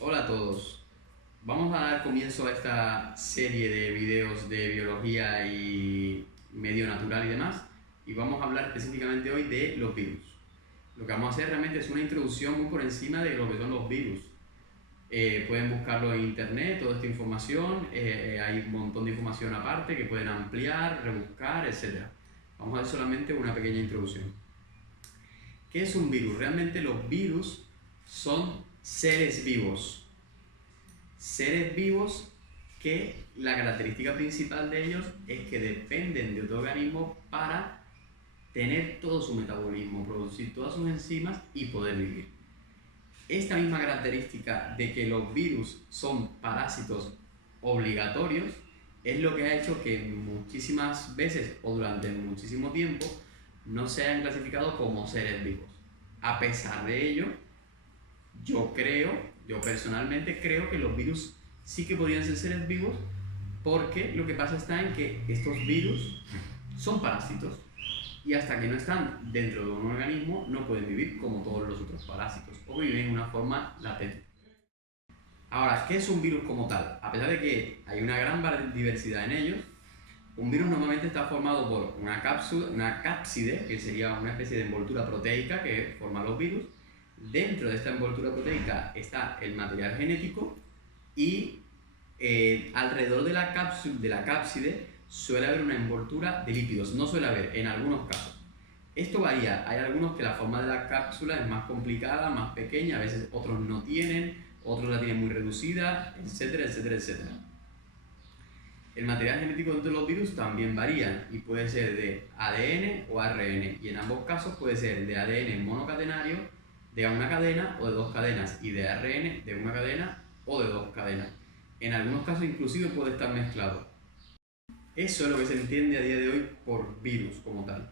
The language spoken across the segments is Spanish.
Hola a todos. Vamos a dar comienzo a esta serie de videos de biología y medio natural y demás, y vamos a hablar específicamente hoy de los virus. Lo que vamos a hacer realmente es una introducción muy por encima de lo que son los virus. Pueden buscarlo en internet, toda esta información, hay un montón de información aparte que pueden ampliar, rebuscar, etc. Vamos a hacer solamente una pequeña introducción. ¿Qué es un virus? Realmente los virus son seres vivos. Seres vivos que la característica principal de ellos es que dependen de otro organismo para tener todo su metabolismo, producir todas sus enzimas y poder vivir. Esta misma característica de que los virus son parásitos obligatorios es lo que ha hecho que muchísimas veces o durante muchísimo tiempo no se hayan clasificado como seres vivos. A pesar de ello, yo personalmente creo que los virus sí que podrían ser seres vivos, porque lo que pasa está en que estos virus son parásitos y hasta que no están dentro de un organismo no pueden vivir como todos los otros parásitos o viven en una forma latente. Ahora, ¿qué es un virus como tal? A pesar de que hay una gran diversidad en ellos, un virus normalmente está formado por una cápside, que sería una especie de envoltura proteica que forma los virus. Dentro de esta envoltura proteica está el material genético y alrededor de la cápside suele haber una envoltura de lípidos. No suele haber, en algunos casos. Esto varía. Hay algunos que la forma de la cápsula es más complicada, más pequeña, a veces otros no tienen, otros la tienen muy reducida, etcétera, etcétera, etcétera. El material genético de los virus también varía y puede ser de ADN o ARN, y en ambos casos puede ser de ADN monocatenario, de una cadena o de dos cadenas, y de ARN de una cadena o de dos cadenas. En algunos casos inclusive puede estar mezclado. Eso es lo que se entiende a día de hoy por virus como tal.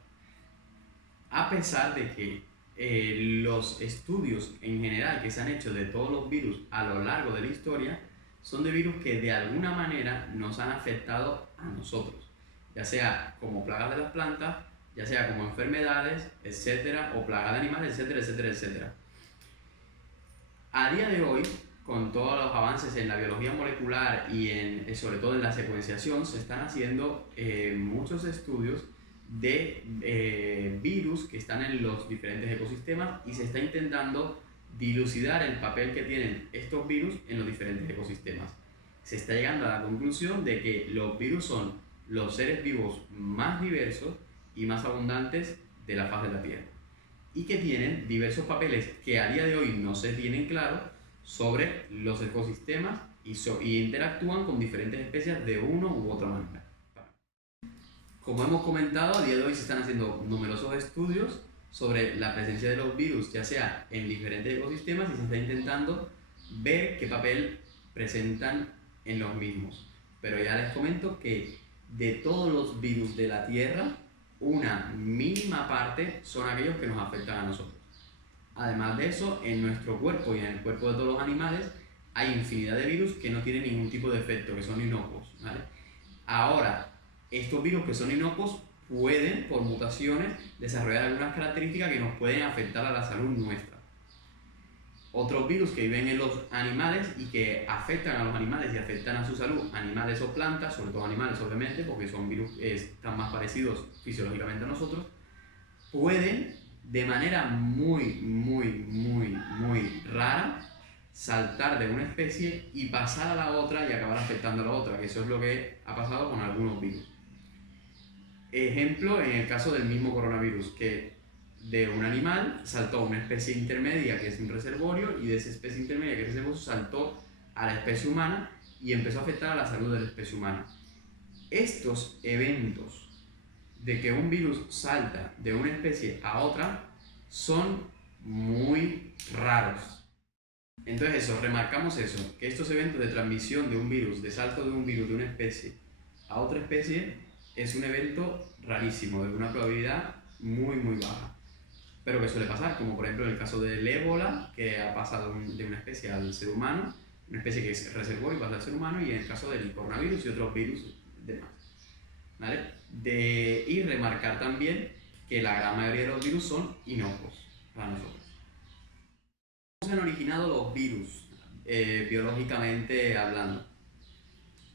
A pesar de que los estudios en general que se han hecho de todos los virus a lo largo de la historia son de virus que de alguna manera nos han afectado a nosotros, ya sea como plagas de las plantas, ya sea como enfermedades, etcétera, o plagas de animales, etcétera, etcétera, etcétera. A día de hoy, con todos los avances en la biología molecular y sobre todo en la secuenciación, se están haciendo muchos estudios de virus que están en los diferentes ecosistemas, y se está intentando dilucidar el papel que tienen estos virus en los diferentes ecosistemas. Se está llegando a la conclusión de que los virus son los seres vivos más diversos y más abundantes de la faz de la Tierra, y que tienen diversos papeles que a día de hoy no se tienen claros sobre los ecosistemas y interactúan con diferentes especies de uno u otra manera. Como hemos comentado, a día de hoy se están haciendo numerosos estudios sobre la presencia de los virus, ya sea en diferentes ecosistemas, y se está intentando ver qué papel presentan en los mismos. Pero ya les comento que de todos los virus de la Tierra, una mínima parte son aquellos que nos afectan a nosotros. Además de eso, en nuestro cuerpo y en el cuerpo de todos los animales hay infinidad de virus que no tienen ningún tipo de efecto, que son inocuos, ¿vale? Ahora, estos virus que son inocuos pueden, por mutaciones, desarrollar algunas características que nos pueden afectar a la salud nuestra. Otros virus que viven en los animales y que afectan a los animales y afectan a su salud, animales o plantas, sobre todo animales obviamente, porque son virus que están más parecidos fisiológicamente a nosotros, pueden de manera muy rara saltar de una especie y pasar a la otra y acabar afectando a la otra, que eso es lo que ha pasado con algunos virus. Ejemplo, en el caso del mismo coronavirus, que de un animal saltó a una especie intermedia que es un reservorio, y de esa especie intermedia que es reservorio saltó a la especie humana y empezó a afectar a la salud de la especie humana. Estos eventos de que un virus salta de una especie a otra son muy raros. Entonces remarcamos eso, que estos eventos de transmisión de un virus, de salto de un virus de una especie a otra especie, es un evento rarísimo, de una probabilidad muy baja, pero que suele pasar, como por ejemplo en el caso del ébola, que ha pasado de una especie al ser humano, una especie que es reservorio y pasa al ser humano, y en el caso del coronavirus y otros virus demás, ¿vale? Y remarcar también que la gran mayoría de los virus son inocuos para nosotros. ¿Cómo se han originado los virus? biológicamente hablando.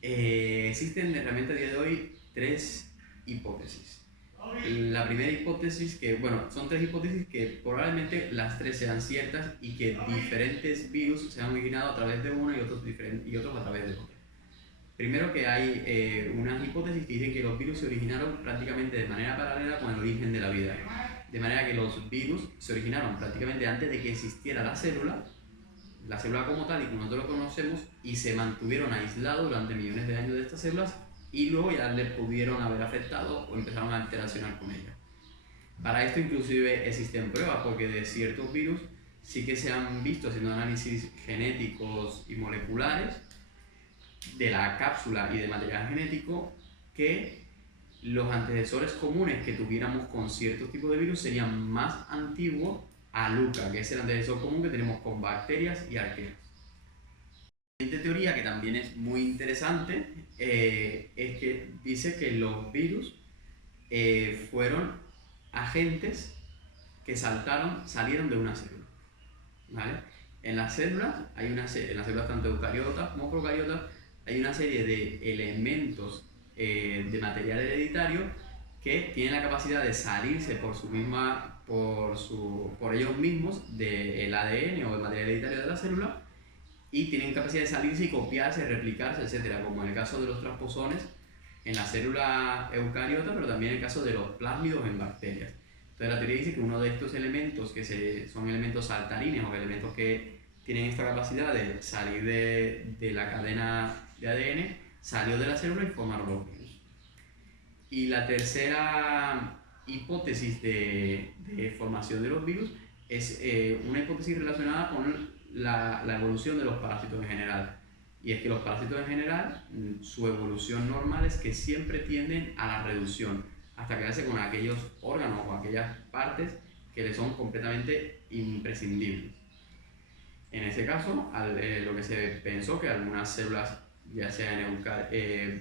Existen realmente a día de hoy tres hipótesis. La primera hipótesis, que bueno, son tres hipótesis que probablemente las tres sean ciertas y que diferentes virus se han originado a través de una y otros a través de otra. Primero que hay unas hipótesis que dicen que los virus se originaron prácticamente de manera paralela con el origen de la vida. De manera que los virus se originaron prácticamente antes de que existiera la célula como tal y como nosotros lo conocemos, y se mantuvieron aislados durante millones de años de estas células y luego ya les pudieron haber afectado o empezaron a interaccionar con ellas. Para esto inclusive existen pruebas, porque de ciertos virus sí que se han visto haciendo análisis genéticos y moleculares de la cápsula y de material genético que los antecesores comunes que tuviéramos con ciertos tipos de virus serían más antiguos a LUCA, que es el antecesor común que tenemos con bacterias y arqueas. La siguiente teoría, que también es muy interesante, es que dice que los virus fueron agentes que salieron de una célula, ¿vale? En las células en las células tanto eucariotas como procariotas hay una serie de elementos de material hereditario que tienen la capacidad de salirse por ellos mismos del ADN o del material hereditario de la célula, y tienen capacidad de salirse y copiarse, replicarse, etc., como en el caso de los transposones en la célula eucariota, pero también en el caso de los plásmidos en bacterias. Entonces la teoría dice que uno de estos elementos, son elementos saltarines o elementos que tienen esta capacidad de salir de la cadena de ADN, salió de la célula y formaron los virus. Y la tercera hipótesis de formación de los virus es una hipótesis relacionada con la evolución de los parásitos en general. Y es que los parásitos en general, su evolución normal es que siempre tienden a la reducción, hasta quedarse con aquellos órganos o aquellas partes que le son completamente imprescindibles. En ese caso, lo que se pensó que algunas células, ya sean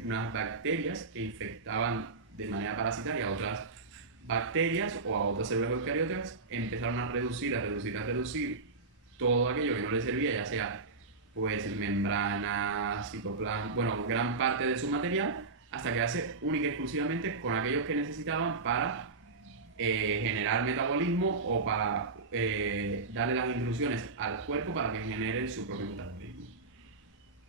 unas bacterias que infectaban de manera parasitaria a otras bacterias o a otras células eucariotas, empezaron a reducir todo aquello que no les servía, ya sea pues membrana, citoplasma, bueno, gran parte de su material, hasta quedarse única y exclusivamente con aquellos que necesitaban para generar metabolismo o para darle las instrucciones al cuerpo para que genere su propio metabolismo.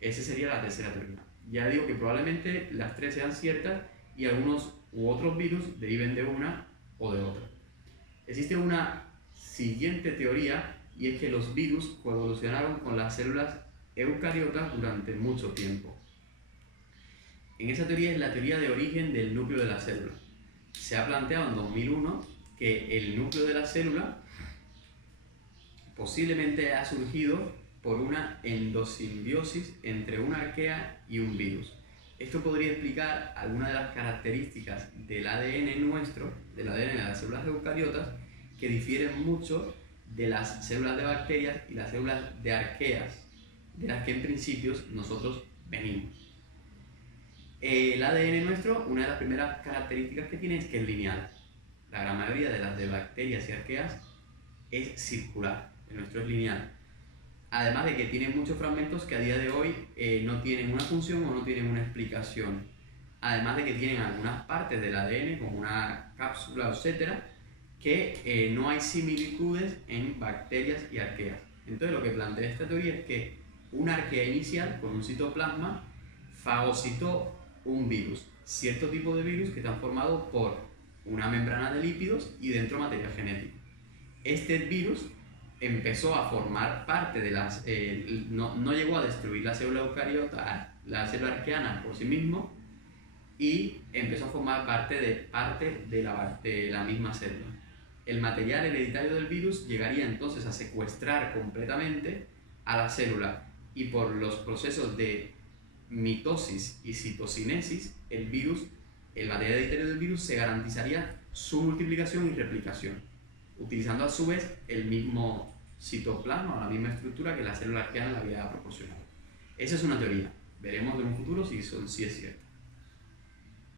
Esa sería la tercera teoría. Ya digo que probablemente las tres sean ciertas y algunos u otros virus deriven de una o de otra. Existe una siguiente teoría, y es que los virus coevolucionaron con las células eucariotas durante mucho tiempo. En esa teoría es la teoría de origen del núcleo de la célula. Se ha planteado en 2001 que el núcleo de la célula posiblemente ha surgido por una endosimbiosis entre una arquea y un virus. Esto podría explicar algunas de las características del ADN nuestro, del ADN de las células eucariotas, que difieren mucho de las células de bacterias y las células de arqueas, de las que en principio nosotros venimos. El ADN nuestro, una de las primeras características que tiene es que es lineal. La gran mayoría de las de bacterias y arqueas es circular, el nuestro es lineal. Además de que tiene muchos fragmentos que a día de hoy no tienen una función o no tienen una explicación. Además de que tienen algunas partes del ADN, como una cápsula, etcétera, que no hay similitudes en bacterias y arqueas. Entonces lo que plantea esta teoría es que una arquea inicial con un citoplasma fagocitó un virus, cierto tipo de virus que están formados por una membrana de lípidos y dentro material genético. Este virus empezó a formar parte de las... no llegó a destruir la célula eucariota, la célula arqueana por sí mismo, y empezó a formar parte de la misma célula. El material hereditario del virus llegaría entonces a secuestrar completamente a la célula, y por los procesos de mitosis y citocinesis, el material hereditario del virus se garantizaría su multiplicación y replicación, utilizando a su vez el mismo citoplasma o la misma estructura que la célula arqueana le había proporcionado. Esa es una teoría. Veremos en un futuro si es cierta.